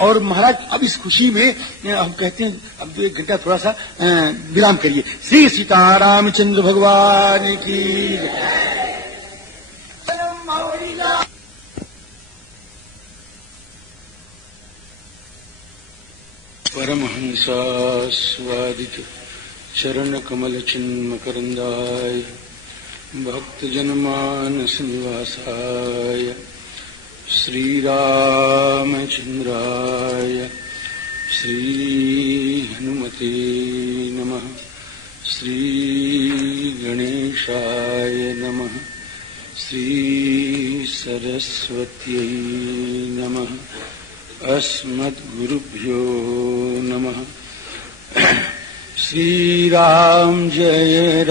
और महाराज अब इस खुशी में हम कहते हैं अब 1 घंटा थोड़ा सा विराम करिए। श्री सीतारामचंद्र भगवान की। परमहंसास्वादित चरण कमल चिन्मकरंदाय भक्तजनमानस निवासाय श्रीरामचंद्राय श्री हनुमते नमः। श्री गणेशाय नमः। श्री सरस्वत्यै नमः। अस्मद्गुरुभ्यो नमः। श्री राम जय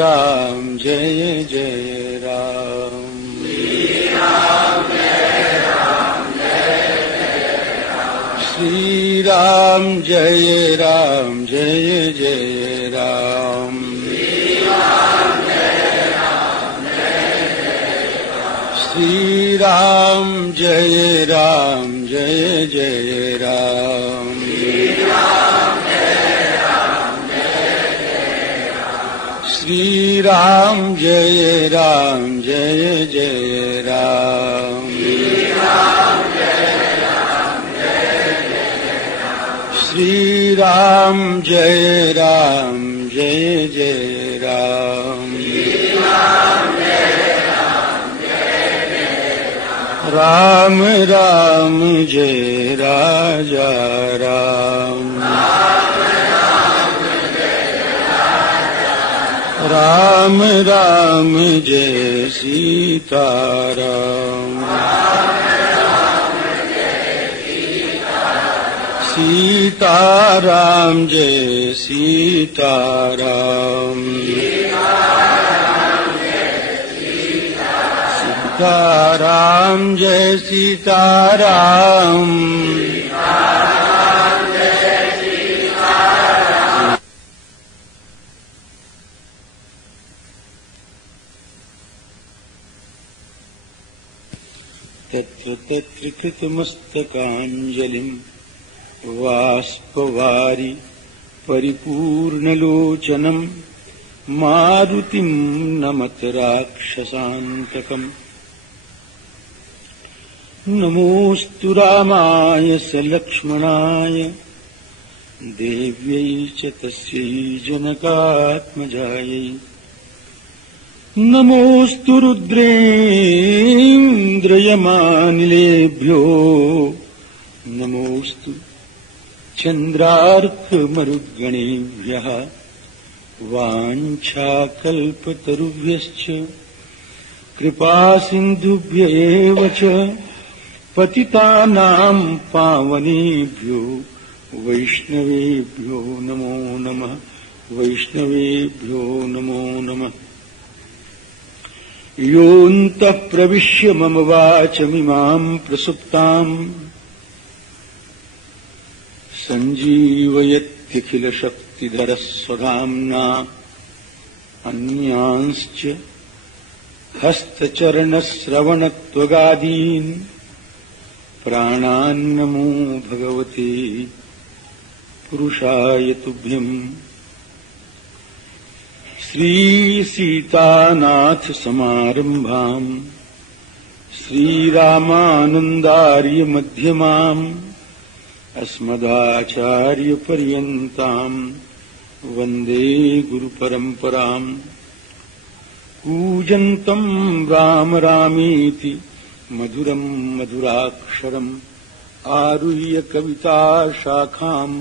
जय राम। श्री राम जय राम। श्री राम जय राम। श्री राम जय राम जय राम। श्री राम जय राम जय राम। श्री राम जय राम जय राम। राम राम जय राजा राम। राम राम जय सीताराम। सीताराम जय सीताराम। सीताराम जय सीताराम। तत्र तत्र कृतमस्तकाञ्जलिं वाष्पवारि परिपूर्णलोचनं मारुतिं नमत राक्षसान्तकम्। नमोऽस्तु रामाय सलक्ष्मणाय देव्यै च तस्यै जनकात्मजायै। नमोऽस्तु रुद्रेन्द्रयमानिलेभ्यो नमोऽस्तु चन्द्रार्कमरुद्गणेभ्यः वाञ्छाकल्पतरुभ्यश्च कृपासिन्धुभ्य एव च पतितानां पावनेभ्यो वैष्णवेभ्यो नमो नमः। वैष्णवेभ्यो नमो नमः। योऽन्तः प्रविश्य मम वाचमिमां प्रसुप्ताम् सञ्जीवयत्यखिलशक्तिधरस्वधाम्ना अन्यांश्च हस्तचरणश्रवणत्वगादीन् प्राणान्नमो भगवते पुरुषाय तुभ्यम्। श्री सीतानाथ समारंभाम् श्रीरामानन्दार्य मध्यमाम् अस्मदाचार्य पर्यन्ताम् वन्दे गुरुपरम्पराम्। कूजन्तम् राम रामेति मधुरम् मधुराक्षरम् आरुह्य कविता शाखाम्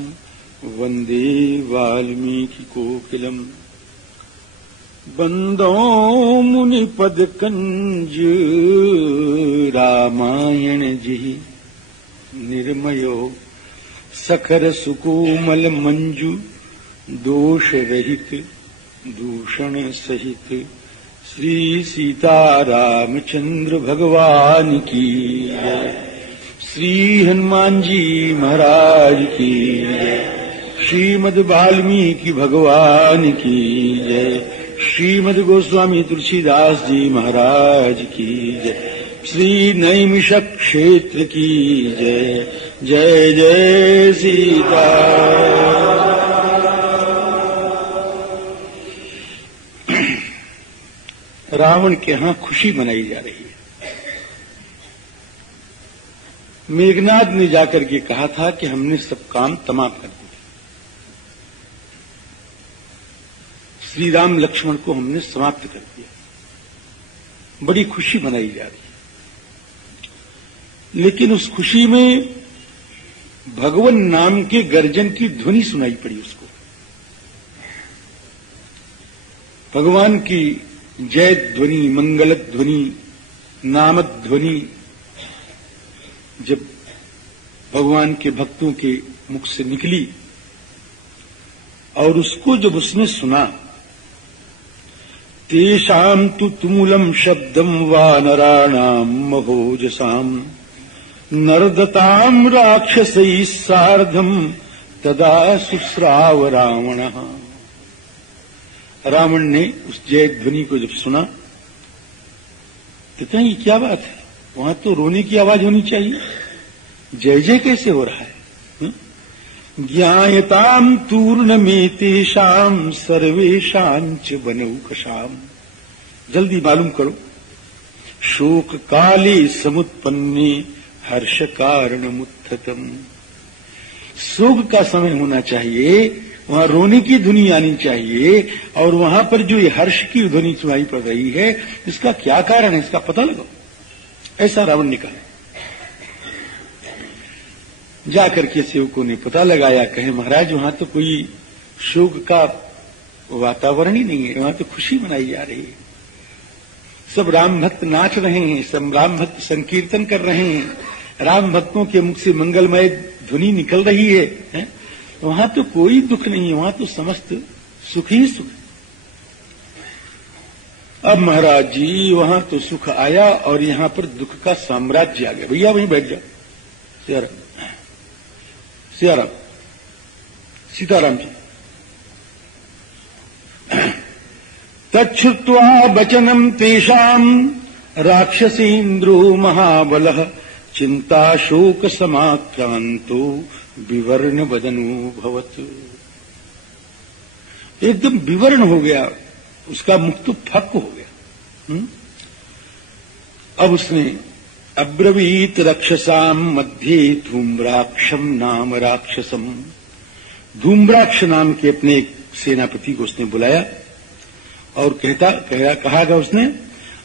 वन्दे वाल्मीकिकोकिलम्। बन्दो मुनिपदकंज रामायण जी निर्मयो सखर सुकोमल मंजु दोष रहित दूषण सहित श्री सीतारामचंद्र भगवान की जय। श्री हनुमान जी महाराज की जय। श्रीमद् वाल्मीकि भगवान की जय। श्रीमद् गोस्वामी तुलसीदास जी महाराज की जय। श्री नैमिषक क्षेत्र की जय। जय जय सीता। रावण के यहां खुशी मनाई जा रही है। मेघनाद ने जाकर के कहा था कि हमने सब काम तमाम कर दिए, श्री राम लक्ष्मण को हमने समाप्त कर दिया, बड़ी खुशी मनाई जा रही है। लेकिन उस खुशी में भगवान नाम के गर्जन की ध्वनि सुनाई पड़ी उसको। भगवान की जय ध्वनि, मंगल ध्वनि, नाम ध्वनि जब भगवान के भक्तों के मुख से निकली और उसको जब उसने सुना, तेषां तु तुमुलं शब्दं वानराणां महोजसां नर्दतां राक्षसैः सार्धं तदा सुस्राव रावणः। रावण ने उस जय ध्वनि को जब सुना तो कहा ये क्या बात है, वहां तो रोने की आवाज होनी चाहिए, जय जय कैसे हो रहा है। ज्ञायतां तूर्णमेतेषां सर्वेषां च बनौकशां। जल्दी मालूम करो, शोक काले समुत्पन्ने हर्ष कारणमुत्थतम। शोक का समय होना चाहिए, वहां रोने की ध्वनि आनी चाहिए, और वहां पर जो ये हर्ष की ध्वनि सुनाई पड़ रही है, इसका क्या कारण है, इसका पता लगाओ। ऐसा रावण ने कहा। जाकर के सेवकों ने पता लगाया, कहे महाराज वहां तो कोई शोक का वातावरण ही नहीं है, वहां तो खुशी मनाई जा रही है, सब राम भक्त नाच रहे हैं, सब राम भक्त संकीर्तन कर रहे हैं, राम भक्तों के मुख से मंगलमय ध्वनि निकल रही है? वहां तो कोई दुख नहीं है, वहां तो समस्त सुख ही सुख। अब महाराज जी वहां तो सुख आया और यहां पर दुख का साम्राज्य आ गया। भैया वहीं बैठ जाओ। सियाराम, सीताराम जी। तच्छ्रुत्वा वचनम तेषां राक्षसेन्द्रो महाबलः चिंता शोक समाक्रांतो विवर्ण वदनो भवत। एकदम विवर्ण हो गया, उसका मुख तो फक हो गया। अब उसने अब्रवीत रक्षसाम मध्ये धूम्राक्षम नाम राक्षसम। धूम्राक्ष नाम के अपने एक सेनापति को उसने बुलाया और कहा उसने,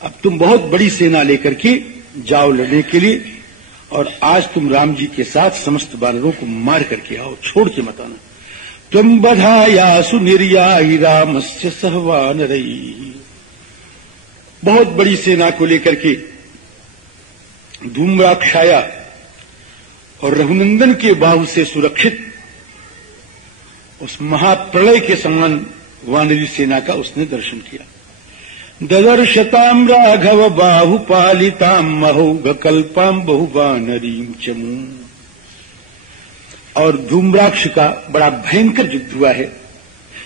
अब तुम बहुत बड़ी सेना लेकर के जाओ लड़ने के लिए, और आज तुम राम जी के साथ समस्त वानरों को मार करके आओ, छोड़ के मत आना। त्वं बधायासु निर्याहि रामस्य सह वानरैः। बहुत बड़ी सेना को लेकर के धूम्राक्ष आया और रघुनंदन के बाहु से सुरक्षित उस महाप्रलय के समान वानरी सेना का उसने दर्शन किया। ददर्शताम राघव बाहुपालिताम महोघकल्पाम बहुवानरीं चमू। और धूम्राक्ष का बड़ा भयंकर युद्ध हुआ है।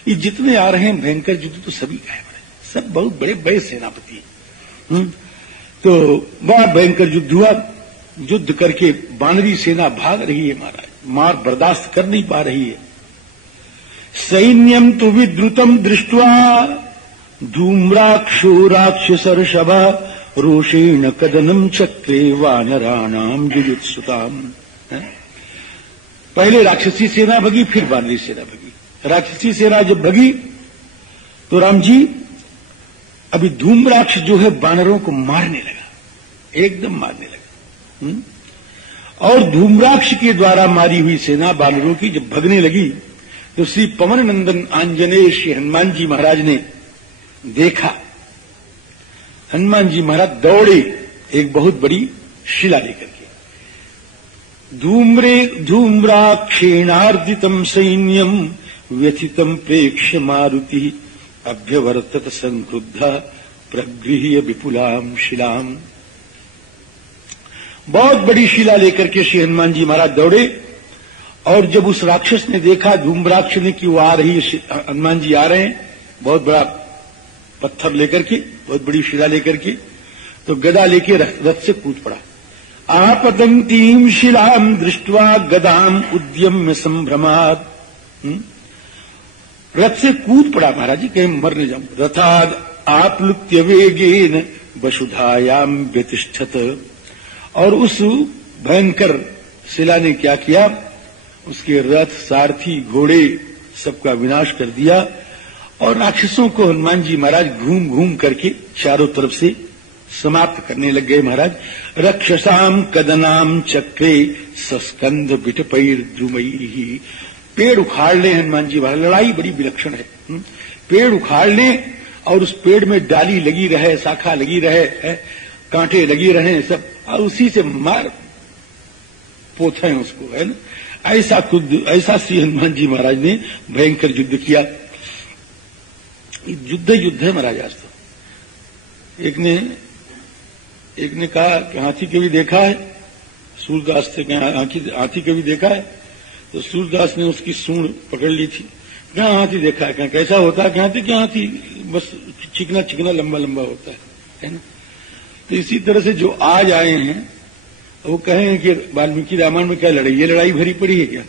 ये जितने आ रहे हैं भयंकर युद्ध तो सभी का है, सब बहुत बड़े बड़े सेनापति हैं। तो बड़ा भयंकर युद्ध हुआ। युद्ध करके वानरी सेना भाग रही है महाराज, मार बर्दाश्त कर नहीं पा रही है। सैन्यम तु विद्रुतम दृष्ट्वा धूम्राक्षो राक्षसर्षभ रोषेण कदनम चक्रे वानराणाम जुयुत्सुताम। पहले राक्षसी सेना भगी, फिर वानरी सेना भगी। राक्षसी सेना जब भगी तो राम जी अभी धूम्राक्ष जो है वानरों को मारने लगा, एकदम मारने लगा। और धूम्राक्ष के द्वारा मारी हुई सेना वानरों की जब भगने लगी तो श्री पवन नंदन आंजनेय श्री हनुमान जी महाराज ने देखा। हनुमान जी महाराज दौड़े एक बहुत बड़ी शिला लेकर के। धूम्राक्षेणार्दितम सैन्यम व्यथितम प्रेक्ष्य मारुति अभ्यवर्तत संक्रुद्ध प्रगृह्य विपुलाम शिलाम। बहुत बड़ी शिला लेकर के श्री हनुमान जी महाराज दौड़े, और जब उस राक्षस ने देखा धूम्राक्ष ने कि वो आ रही है, हनुमान जी आ रहे हैं बहुत बड़ा पत्थर लेकर के, बहुत बड़ी शिला लेकर के, तो गदा लेके रथ से कूद पड़ा आपतंतीम शिलाम दृष्ट्वा गदाम उद्यम्य संभ्रमात्। रथ से कूद पड़ा महाराज जी, कहीं मर न जाऊं। रथाद आप्लुत्य वेगेन वसुधायाम व्यतिष्ठत। और उस भयंकर शिला ने क्या किया, उसके रथ सारथी घोड़े सबका विनाश कर दिया। और राक्षसों को हनुमान जी महाराज घूम घूम करके चारों तरफ से समाप्त करने लग गए महाराज। रक्षसाम कदनाम चक्रे सस्कंध बिटपैर द्रुमयी। पेड़ उखाड़ ले हनुमान जी महाराज, लड़ाई बड़ी विलक्षण है। पेड़ उखाड़ ले और उस पेड़ में डाली लगी रहे, शाखा लगी रहे, कांटे लगी रहे सब, और उसी से मार पोथे उसको, है ना। ऐसा श्री हनुमान जी महाराज ने भयंकर युद्ध किया। युद्ध है महाराज। आज तो एक ने कहा कि हाथी कभी देखा है? सूरदास से कहा हाथी कभी देखा है? तो सूरदास ने उसकी सूंड पकड़ ली थी। कहा हाथी देखा है? कहा कैसा होता है? हाथी बस चिकना चिकना लंबा लंबा होता है ना। तो इसी तरह से जो आज आए हैं वो कहें कि वाल्मीकि रामायण में क्या लड़ाई, ये लड़ाई भरी पड़ी है क्या?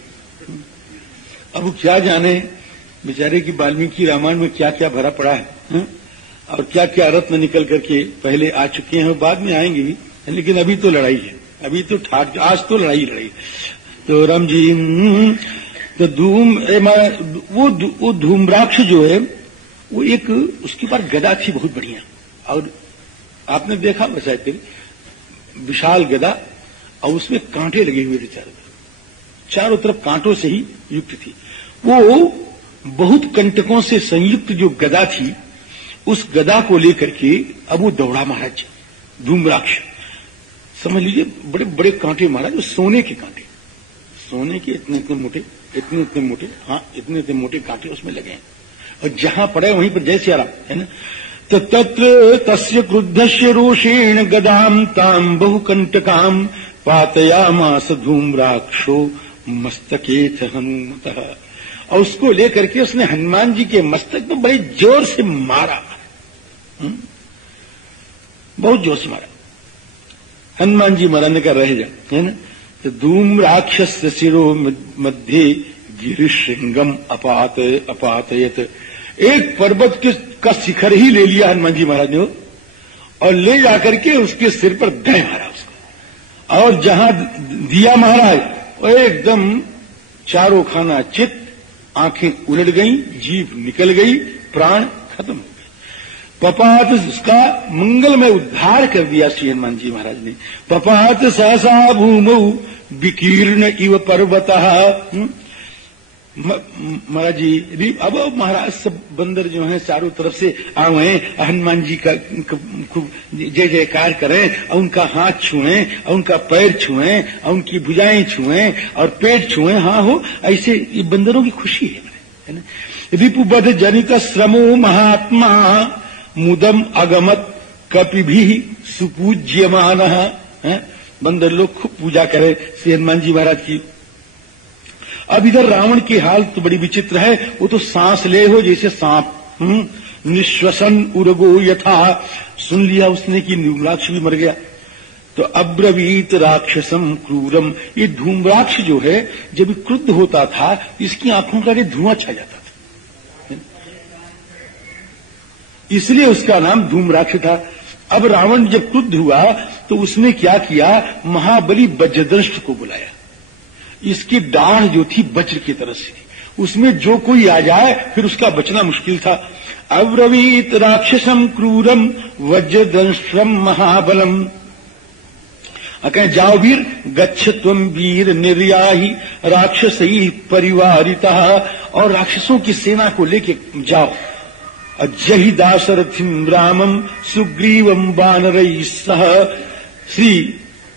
अब वो क्या जाने बेचारे की वाल्मीकि रामायण में क्या क्या भरा पड़ा है, और क्या क्या रत्न निकल करके पहले आ चुके हैं, बाद में आएंगे भी, लेकिन अभी तो लड़ाई है, अभी तो ठाक, आज तो लड़ाई। तो राम जी तो वो धूम्राक्ष जो है वो एक उसके पास गदा थी बहुत बढ़िया, और आपने देखा वैसा विशाल गदा, और उसमें कांटे लगे हुए थे चारों तरफ कांटों से ही युक्त थी। वो बहुत कंटकों से संयुक्त जो गदा थी, उस गदा को लेकर के अब वो दौड़ा महाराज धूम्राक्ष। समझ लीजिए बड़े बड़े कांटे महाराज, वो सोने के कांटे, सोने के इतने इतने मोटे, हाँ इतने इतने मोटे कांटे उसमें लगे हैं, और जहां पड़े वहीं पर जैसे आराम, है ना। तो तत्र तस्य क्रुद्धस्य रोषेण गदाम ताम बहुकंटकाम पातयामास धूम्राक्षो मस्तकेथ हनुमतः। और उसको लेकर के उसने हनुमान जी के मस्तक में बड़े जोर से मारा, बहुत जोर से मारा। हनुमान जी महाराज का रह जा, है ना। तो धूम्राक्षस शिरो मध्य गिरिशृंगम अपातयत। एक पर्वत का शिखर ही ले लिया हनुमान जी महाराज ने, और ले जाकर के उसके सिर पर दे मारा उसको, और जहां दिया महाराज वो एकदम चारों खाना चित, आंखें उलट गई, जीभ निकल गई, प्राण खत्म हो गए। पपात उसका मंगल में उद्धार कर दिया श्री हनुमान जी महाराज ने। पपात सहसा भूमौ विकीर्ण इव पर्वतः। महाराज जी अब महाराज सब बंदर जो हैं चारों तरफ से आए, हनुमान जी का जय जयकार करें, और उनका हाथ छुएं, और उनका पैर छुएं, और उनकी भुजाएं छुएं, और पेट छुएं। हाँ हो ऐसे ये बंदरों की खुशी है ना। रिपुबध जनित श्रमो महात्मा मुदम अगमत कपिभी सुपूज्यमान। बंदर लोग खूब पूजा करें श्री हनुमान जी महाराज की। अब इधर रावण की हाल तो बड़ी विचित्र है, वो तो सांस ले हो जैसे सांप, निश्वसन उर्गो यथा। सुन लिया उसने कि धूम्राक्ष भी मर गया। तो अब्रवीत राक्षसम क्रूरम। ये धूम्राक्ष जो है जब क्रुद्ध होता था इसकी आंखों का धुआं छा जाता था, इसलिए उसका नाम धूम्राक्ष था। अब रावण जब क्रुद्ध हुआ तो उसने क्या किया, महाबली वज्रदंष्ट को बुलाया। इसकी दाढ़ जो थी वज्र की तरह से थी, उसमें जो कोई आ जाए फिर उसका बचना मुश्किल था। अब्रवीत राक्षसम क्रूरम वज्रदंष्ट्रम महाबलम। कहें जाओ वीर, गच्छ त्वम वीर निर्याही राक्षसई परिवारिता। और राक्षसों की सेना को लेके जाओ। जहि दाशरथिम रामम सुग्रीवम वानरई सह। श्री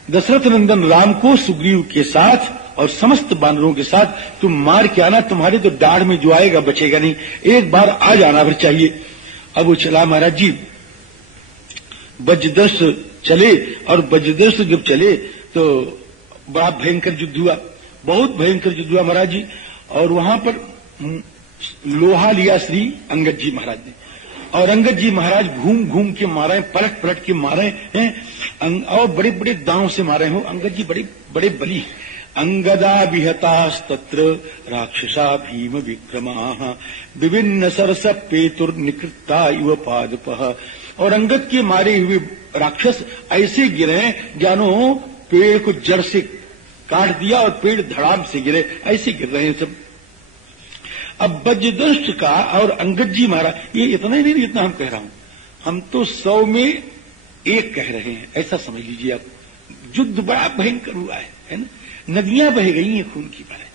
दशरथ नंदन राम को सुग्रीव के साथ और समस्त वानरों के साथ तुम मार के आना, तुम्हारे तो दाढ़ में जो आएगा बचेगा नहीं, एक बार आ जाना फिर चाहिए। अब वो चला महाराज जी, वज्रदंष्ट चले, और वज्रदंष्ट जब चले तो बड़ा भयंकर युद्ध हुआ, बहुत भयंकर युद्ध हुआ महाराज जी। और वहां पर लोहा लिया श्री अंगद जी महाराज ने, और अंगद जी महाराज घूम घूम के मारे, पलट पलट के मारे हैं, और बड़े बड़े दांव से मारे हो। अंगद जी बड़े बड़े बली। अंगदा विहतास्तत्र राक्षसा भीम विक्रमाः विभिन्न सरस पेतुर निकृता इव पादपः। और अंगद के मारे हुए राक्षस ऐसे गिरे जानो पेड़ को जड़ से काट दिया और पेड़ धड़ाम से गिरे, ऐसे गिर रहे हैं सब। अब वज्रदंष्ट का और अंगद जी मारा, ये इतना ही नहीं जितना हम कह रहा हूं, हम तो 100 में 1 कह रहे हैं, ऐसा समझ लीजिए आप। युद्ध बड़ा भयंकर हुआ है ना। नदियां बह गई हैं खून की बारिश।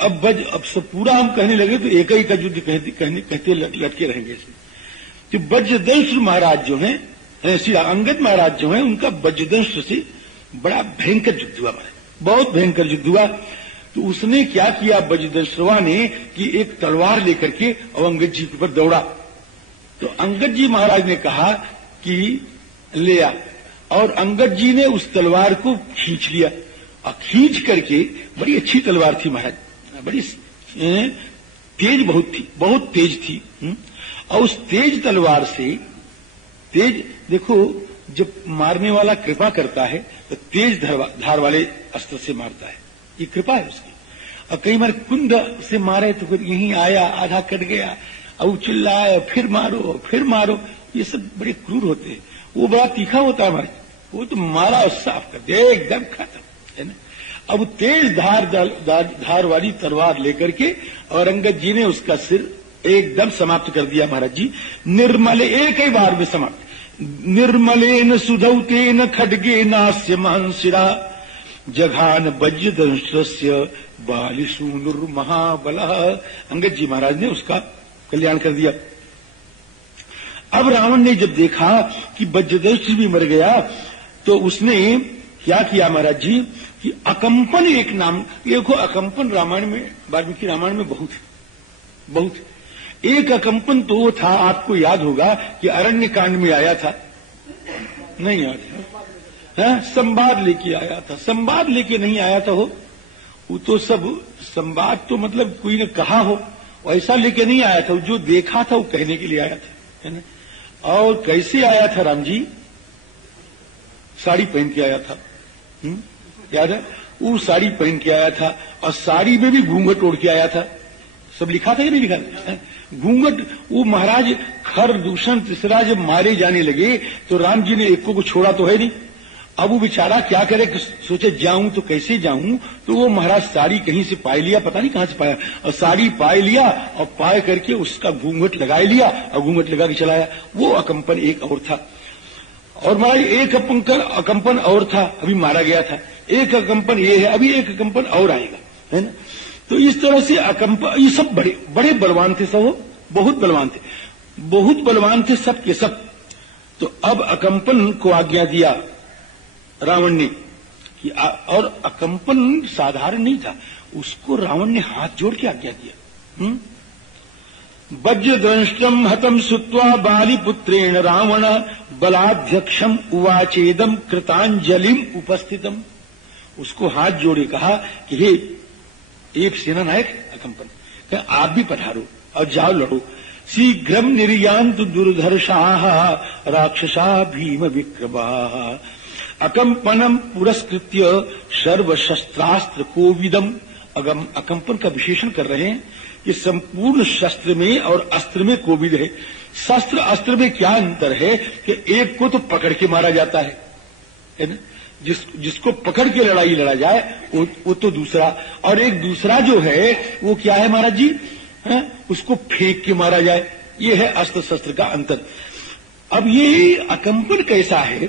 अब सब पूरा हम कहने लगे तो एक ही का युद्ध कहते लटके रहेंगे। तो वज्रदंष्ट महाराज जो हैं, श्री अंगद महाराज जो हैं, उनका वज्रदंष्ट से बड़ा भयंकर युद्ध हुआ, बहुत भयंकर युद्ध हुआ। तो उसने क्या किया वज्रदंष्टवा ने कि एक तलवार लेकर के और अंगद जी के ऊपर दौड़ा। तो अंगद जी महाराज ने कहा कि ले आ, और अंगद जी ने उस तलवार को खींच लिया और खींच करके, बड़ी अच्छी तलवार थी महाराज, बड़ी तेज बहुत तेज थी। और उस तेज तलवार से, तेज देखो जब मारने वाला कृपा करता है तो तेज धार वाले अस्त्र से मारता है, ये कृपा है उसकी। और कई बार कुंद से मारे तो फिर यहीं आया, आधा कट गया, और चिल्लाए, फिर मारो, ये सब बड़े क्रूर होते हैं। वो बड़ा तीखा होता है हमारे, वो तो मारा और साफ कर दिया, एकदम खत्म, है ना। अब तेज धार वाली तलवार लेकर के और अंगद जी ने उसका सिर एकदम समाप्त कर दिया महाराज जी। निर्मल, एक ही बार में समाप्त। निर्मलेन सुधौतेन खड्गे नास्य मांसिरा जघान वज्रदंष्ट्रस्य बालिसूनुर्महाबलः। अंगद जी महाराज ने उसका कल्याण कर दिया। अब रावण ने जब देखा कि वज्रदंष्ट्र भी मर गया तो उसने क्या किया महाराज जी कि अकंपन एक नाम, देखो अकंपन रामायण में, वाल्मीकि रामायण में बहुत एक अकंपन तो वो था, आपको याद होगा कि अरण्य कांड में आया था, नहीं याद है, संवाद लेके आया था। संवाद लेके नहीं आया था वो तो सब संवाद तो मतलब कोई ने कहा हो, वैसा लेके नहीं आया था, जो देखा था वो कहने के लिए आया था, है ना। और कैसे आया था राम जी? साड़ी पहन के आया था, याद है? वो साड़ी पहन के आया था और साड़ी में भी घूंघट ओढ़ के आया था। सब लिखा था कि नहीं लिखा था? घूंघट, वो महाराज खर दूषण तीसरा जब मारे जाने लगे तो राम जी ने एक को छोड़ा तो है नहीं। अब वो बेचारा क्या करे, सोचे जाऊं तो कैसे जाऊं, तो वो महाराज साड़ी कहीं से पाए लिया, पता नहीं कहां से पाया, और साड़ी पाए लिया और पाए करके उसका घूंघट लगाए लिया और घूंघट लगा के चलाया। वो अकंपन एक और था। और महाराज एक अकंपन और था, अभी मारा गया था। एक अकंपन ये है, अभी एक अकंपन और आएगा, है ना। तो इस तरह से अकंपन, ये सब बड़े बड़े बलवान थे, सब बहुत बलवान थे सब के सब। तो अब अकंपन को आज्ञा दिया रावण ने कि और अकंपन साधारण नहीं था, उसको रावण ने हाथ जोड़ के आज्ञा दिया। वज्रदंष्ट्रम हतम सुत्वा बालिपुत्रेण रावण बलाध्यक्षम उवाचेदम कृतांजलिम उपस्थितम। उसको हाथ जोड़े कहा कि हे एक सेना नायक अकंपन, आप भी पधारो और जाओ लड़ो। शीघ्रम निर्यान्तु दुर्धर्षाः राक्षसा भीम विक्रमाः। अकंपनम पुरस्कृत्य सर्वशस्त्रास्त्र कोविदम। अकंपन का विशेषण कर रहे हैं कि संपूर्ण शस्त्र में और अस्त्र में कोविद है। शस्त्र अस्त्र में क्या अंतर है कि एक को तो पकड़ के मारा जाता है ना, जिसको पकड़ के लड़ाई लड़ा जाए वो तो दूसरा, और एक दूसरा जो है वो क्या है महाराज जी, उसको फेंक के मारा जाए। ये है अस्त्र शस्त्र का अंतर। अब ये अकंपन कैसा है